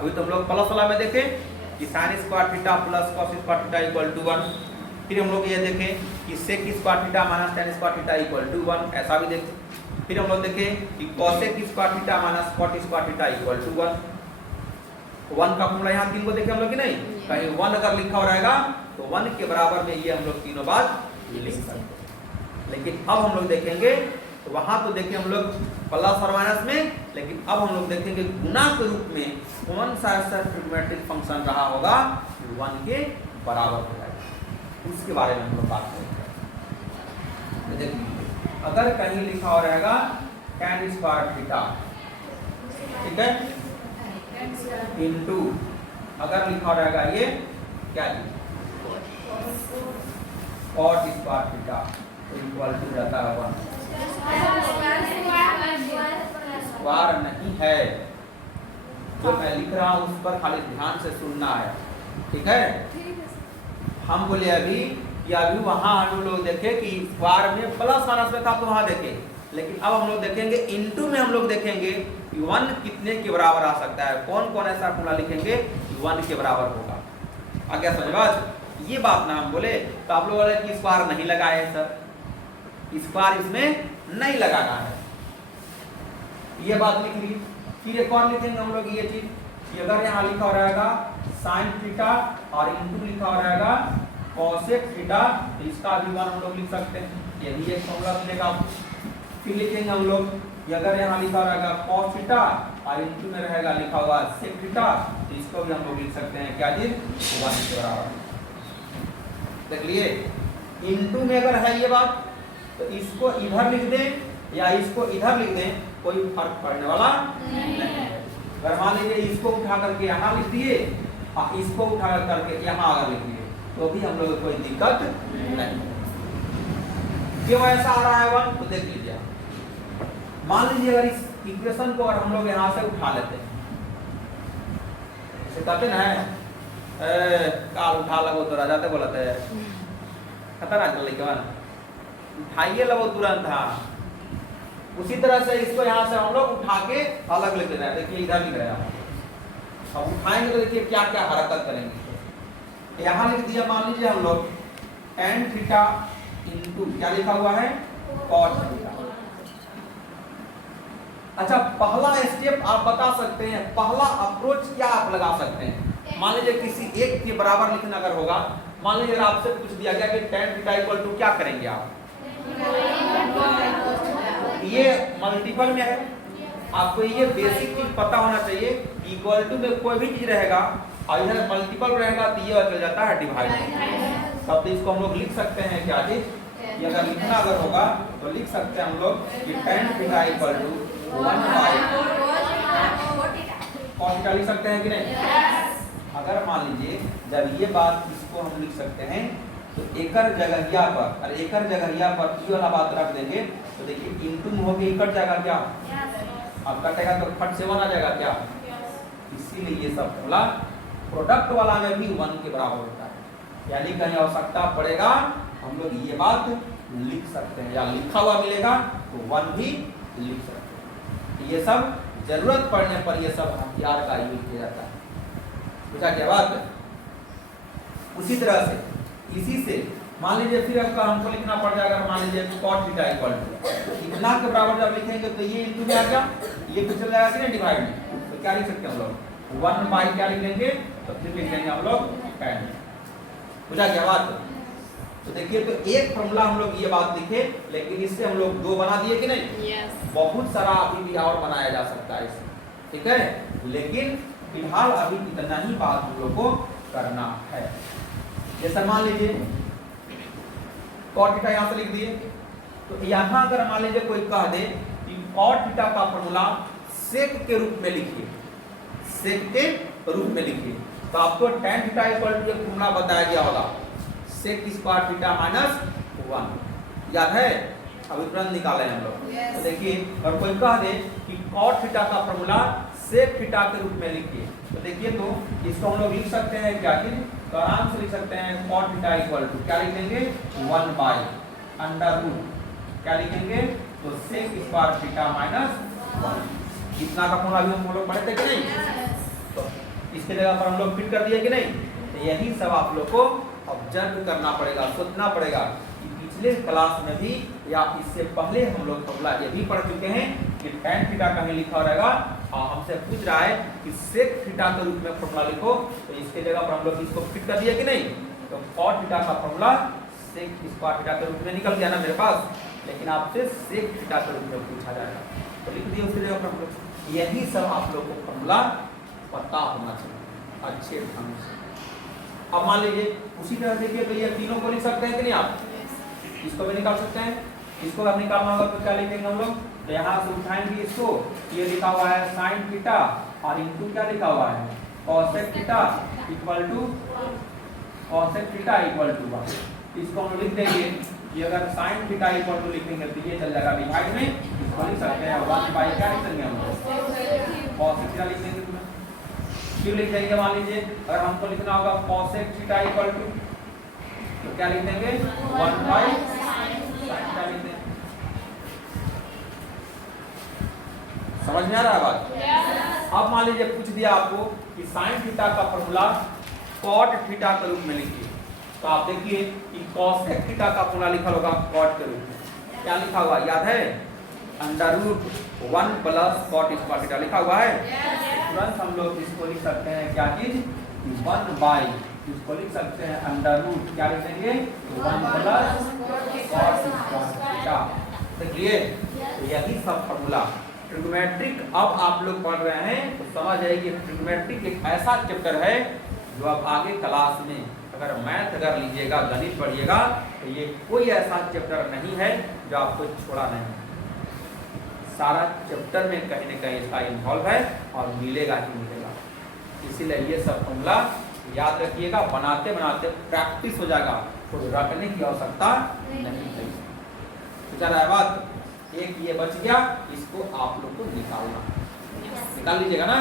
अभी तो हम लोग प्लस वाला में देखें कि sine square theta plus cos square theta equal to 1। फिर हम लोग ये देखें कि sec square theta minus tan square theta equal to 1, ऐसा भी देखें। फिर हम लोग देखें कि cosec square theta minus cot square theta equal to 1। 1 का फॉर्मूला यहाँ तीन को देखे हम लोग कि नहीं, कहीं 1 अगर लिखा हो रहेगा तो 1 के बराबर में ये हम लोग तीनों बात लिख सकते हैं। लेकिन अब हम लोग देखेंगे तो वहां तो देखें हम लोग प्लस और माइनस में, लेकिन अब हम लोग देखेंगे गुना के रूप में कौन सा ऐसा ट्रिग्नोमेट्रिक फंक्शन रहा होगा 1 के बराबर हो जाएगा, उसके बारे में हम लोग बात करेंगे। देखिए अगर कहीं लिखा हो रहेगा tan स्क्वायर थीटा, ठीक है, इनटू अगर लिखा रहेगा ये क्या जी cot square theta equal to जाता है 1। स्क्वायर नहीं है, जो मैं लिख रहा हूं उस पर खाली ध्यान से सुनना है, ठीक है। हम बोले अभी कि अभी वहां हम लोग देखे कि स्क्वायर में प्लस माइनस में था तो वहां देखे, लेकिन अब हम लोग देखेंगे इनटू में हम लोग देखेंगे कि 1 कितने के बराबर आ सकता है, कौन कौन ऐसा फॉर्मूला लिखेंगे कि 1 के बराबर होगा। आ गया समझ बात। ये बात ना हम बोले तो आप लोग बोले कि स्क्वायर नहीं लगाए हैं सर, स्क्वायर इसमें नहीं लगाना है, ये बात लिख ली। फिर एक और लिखेंगे हम लोग ये चीज कि अगर यहाँ लिखा हो रहेगा साइन थीटा और इनटू लिखा हो रहेगा कॉसेक थीटा, तो इसका भी मान हम लोग लिख सकते हैं, ये भी एक फॉर्मूला मिलेगा। फिर लिखेंगे हम लोग कि अगर यहाँ लिखा रहेगा कॉस थीटा और इनटू में रहेगा लिखा हुआ सेक थीटा, तो इसको भी हम लोग लिख सकते हैं क्या चीज 1 के बराबर। देख लिए इनटू में अगर है ये बात तो इसको इधर लिख दें या इसको इधर लिख दें, कोई फर्क पड़ने वाला नहीं है। अगर मान लीजिए इसको उठा करके यहाँ लिख दिए और इसको उठा करके यहाँ अगर लिख दिए तो भी हम लोग कोई दिक्कत नहीं। क्यों ऐसा आ रहा है 1 तो देख लीजिए। मान लीजिए अगर इस इक्वेशन को और हम लोग यहाँ से उठा लेते हैं, कहते ना काल उठा लगो तो राजाते बोलते हैं खतरनाक लेकिन उठाइए लगो तुरंत। हाँ उसी तरह से इसको यहाँ से हम लोग उठा के अलग लिख रहे हैं, देखिए इधर लिख रहे हैं। अब उठाएंगे तो देखिए क्या क्या हरकत करेंगे। यहाँ लिख दिया मान लीजिए हम लोग tan थीटा इनटू क्या लिखा हुआ है cot थीटा। अच्छा पहला स्टेप आप बता सकते हैं, पहला अप्रोच क्या आप लगा सकते हैं। मान लीजिए किसी एक के बराबर लिखना अगर होगा, मान लीजिए आपसे पूछ दिया गया कि tan थीटा इक्वल टू क्या करेंगे आप, ये मल्टीपल में है, आपको ये बेसिक चीज पता होना चाहिए। इक्वल टू में कोई भी चीज रहेगा और इधर मल्टीपल रहेगा तो ये चल जाता है डिवाइड। तब तो इसको हम लोग लिख सकते हैं क्या चीज, ये अगर लिखना अगर होगा तो लिख सकते हैं हम लोग कि tan theta equal to 1 by cos theta लिख सकते हैं कि नहीं। अगर मान लीजिए जब ये बात इसको हम लिख सकते हैं तो एकर जगहिया पर और एकर जगहिया पर ये वाला बात रख देंगे तो देखिए इनटू में होके इकट जाएगा क्या, अब कटेगा तो फट से 1 आ जाएगा क्या। इसीलिए ये सब फॉर्मूला प्रोडक्ट वाला में भी 1 के बराबर होता है, यानी कहीं आवश्यकता पड़ेगा हम लोग ये बात लिख सकते हैं, या लिखा हुआ मिलेगा तो 1 भी लिख सकते हैं। ये सब जरूरत पड़ने पर ये सब हथियार का यूज किया जाता है, बुझा क्या बात। उसी तरह से इसी से मान लीजिए फिर आपका हमको लिखना पड़ जाएगा, मान लीजिए cot थीटा इक्वल टू इतना के बराबर जब लिखेंगे तो ये इनटू में आ गया, ये कुछ चल जाएगा कि नहीं डिवाइड में, तो क्या लिख सकते हैं हम लोग 1 बाय क्या लिख लेंगे, तो फिर लिख लेंगे हम लोग tan। बुझा क्या बात। तो देखिए तो एक फॉर्मूला हम लोग ये बात लिखे, लेकिन इससे हम लोग 2 बना दिए कि नहीं। बहुत सारा अभी भी और बनाया जा सकता है इससे, ठीक है, लेकिन फिलहाल अभी इतना ही बात हम लोग को करना है। जैसा मान लीजिए cot थीटा यहाँ से लिख दिए, तो यहाँ अगर मान लीजिए कोई कह दे कि cot थीटा का फॉर्मूला सेक के रूप में लिखिए, सेक के रूप में लिखिए, तो आपको tan थीटा इक्वल टू एक फॉर्मूला बताया गया होगा सेक स्क्वायर थीटा माइनस 1, याद है, अभी तुरंत निकाले हम लोग। तो देखिए और कोई कह दे कि cot थीटा का फॉर्मूला सेक थीटा के रूप में लिखिए, तो देखिए तो इसको हम लोग लिख सकते हैं क्या चीज, तो आराम से लिख सकते हैं cot थीटा इक्वल टू क्या लिखेंगे 1 बाय अंडर रूट क्या लिखेंगे तो सेक स्क्वायर थीटा माइनस 1। इतना का फॉर्मूला भी हम लोग पढ़े थे कि नहीं। तो इसके जगह पर हम लोग फिट कर दिए कि नहीं। तो यही सब आप लोग को ऑब्जर्व करना पड़ेगा, सोचना पड़ेगा कि पिछले क्लास में भी या इससे पहले हम लोग फॉर्मूला ये भी पढ़ चुके हैं कि tan थीटा कहीं लिखा रहेगा और हमसे पूछ रहा है कि sec थीटा के रूप में फॉर्मूला लिखो, तो इसके जगह पर हम लोग इसको फिट कर दिए कि नहीं। तो cot थीटा का फॉर्मूला sec स्क्वायर थीटा के रूप में निकल गया ना मेरे पास, लेकिन आपसे sec थीटा के रूप में पूछा जाएगा तो लिख दिए उसके जगह पर हम लोग। यही सब आप लोग को फॉर्मूला पता होना चाहिए अच्छे ढंग से। अब मान लीजिए उसी तरह देखिए तो ये तीनों को लिख सकते हैं कि नहीं आप, इसको भी निकाल सकते हैं। इसको अब निकालना होगा तो क्या लिखेंगे हम लोग, तो यहाँ से उठाएंगे इसको, ये लिखा हुआ है sin थीटा और इनटू क्या लिखा हुआ है cosec theta equal to cosec theta equal to 1। इसको हम लिख देंगे कि अगर sin थीटा इक्वल टू लिखेंगे तो ये चल जाएगा डिवाइड में, इसको लिख सकते हैं 1 बाय क्या लिख देंगे हम cosec थीटा लिख देंगे। क्यों लिख देंगे, मान लीजिए अगर हमको लिखना होगा cosec थीटा इक्वल टू तो क्या लिख देंगे 1 बाय sin थीटा लिख देंगे। समझ में आ रहा है बात। अब मान लीजिए पूछ दिया आपको कि sin थीटा का फॉर्मूला cot थीटा के रूप में लिखिए, तो आप देखिए कि cosec थीटा का फॉर्मूला लिखा होगा cot के रूप में, क्या लिखा हुआ याद है, √1 प्लस cot स्क्वायर थीटा लिखा हुआ है। तुरंत हम लोग इसको लिख सकते हैं क्या चीज 1 बाय, इसको लिख सकते हैं √ क्या लिख देंगे 1 प्लस cot स्क्वायर थीटा। देखिए तो यही सब फॉर्मूला ट्रिग्नोमेट्रिक अब आप लोग पढ़ रहे हैं तो समझ आएगी। ट्रिग्नोमेट्रिक एक ऐसा चैप्टर है जो अब आगे क्लास में अगर मैथ अगर लीजिएगा, गणित पढ़िएगा तो ये कोई ऐसा चैप्टर नहीं है जो आपको छोड़ा नहीं, सारा चैप्टर में कहीं न कहीं इसका इन्वॉल्व है और मिलेगा ही मिलेगा। इसीलिए ये सब फॉर्मूला याद रखिएगा, बनाते बनाते प्रैक्टिस हो जाएगा, तो रखने की आवश्यकता नहीं है। चल रहा है बात, एक ये बच गया, इसको आप लोग को निकालना, निकाल लीजिएगा ना।